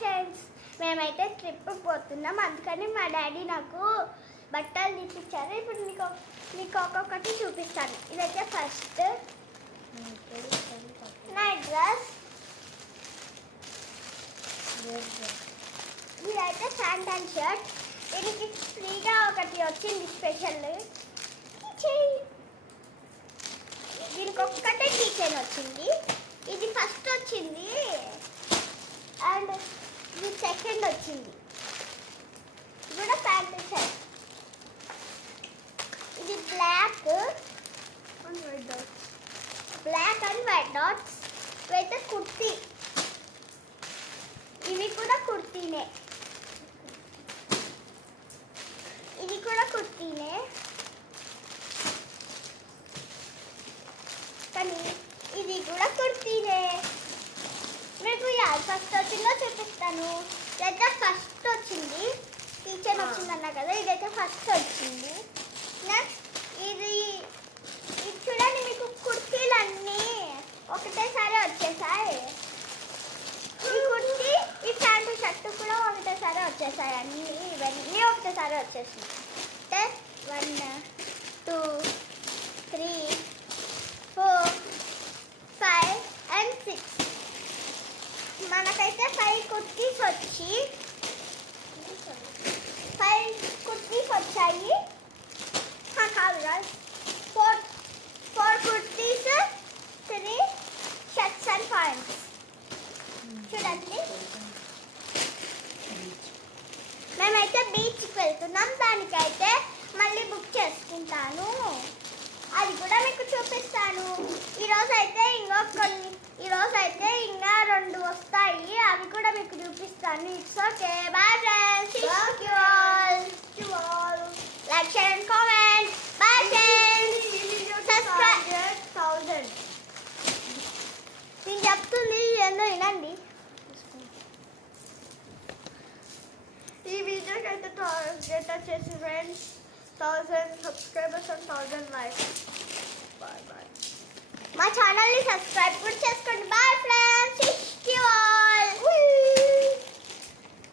Friends, మేమైతే trip పోతున్నాం. అందుకని మా డాడీ నాకు బట్టలు తీపిచ్చారు. ఇప్పుడు మీకు ఒక్కొక్కటి చూపిస్తాను. ఇదైతే ఫస్ట్ నైట్ డ్రెస్, ఇదైతే ప్యాంట్ అండ్ షర్ట్. దీనికి ఫ్రీగా ఒకటి వచ్చింది స్పెషల్. దీనికి ఒక్కటే టీచర్ వచ్చింది. ఇది ఫస్ట్ వచ్చింది అండ్ ఇది సెకండ్ వచ్చింది. ఇది కూడా ప్యాంట్ షర్ట్. ఇది బ్లాక్ అండ్ వైట్ డాట్స్. ఇవైతే కుర్తీ. ఇవి కూడా కుర్తీనే. ఇది కూడా కుర్తీనే కానీ ఇది కూడా కుర్తీనే. మీకు ఫస్ట్ వచ్చిందో చూపిస్తాను. ఇదైతే ఫస్ట్ వచ్చింది. టీచర్ వచ్చిందన్నా కదా, ఇదైతే ఫస్ట్ వచ్చింది. నెక్స్ట్ ఇది చూడండి, మీకు కుర్తీలన్నీ ఒకటేసారి వచ్చేసాయి. ఈ కుర్తీ, ఈ ప్యాంటు షర్టు కూడా ఒకటేసారి వచ్చేసాయి. ఇవన్నీ ఒకటేసారి వచ్చేసాయి. 1 2 3 4 5 and 6. మనకైతే 5 కుర్తీస్ వచ్చి 5 కుర్తీస్ వచ్చాయి. కాదు, 4 కుర్తీస్, 3 షర్ట్స్ అండ్ పాయింట్స్. చూడండి, మేమైతే బీచ్కి వెళ్తున్నాం. దానికైతే మళ్ళీ బుక్ చేసుకుంటాను. అది కూడా మీకు చూపిస్తాను. ఈరోజైతే ఇంకా 2 వస్తాయి. అవి కూడా మీకు చూపిస్తాను. It's okay. Bye friends. Like, share and comment. Bye friends. Subscribe. నేను చెప్తుంది ఏందో వినండి. ఈ వీడియోకి అయితే టార్గెట్ వచ్చేసి friends 1000 subscribers and 1000 likes. Bye. మా ఛానల్ని సబ్స్క్రైబ్ కూడా చేసుకోండి. Bye friends.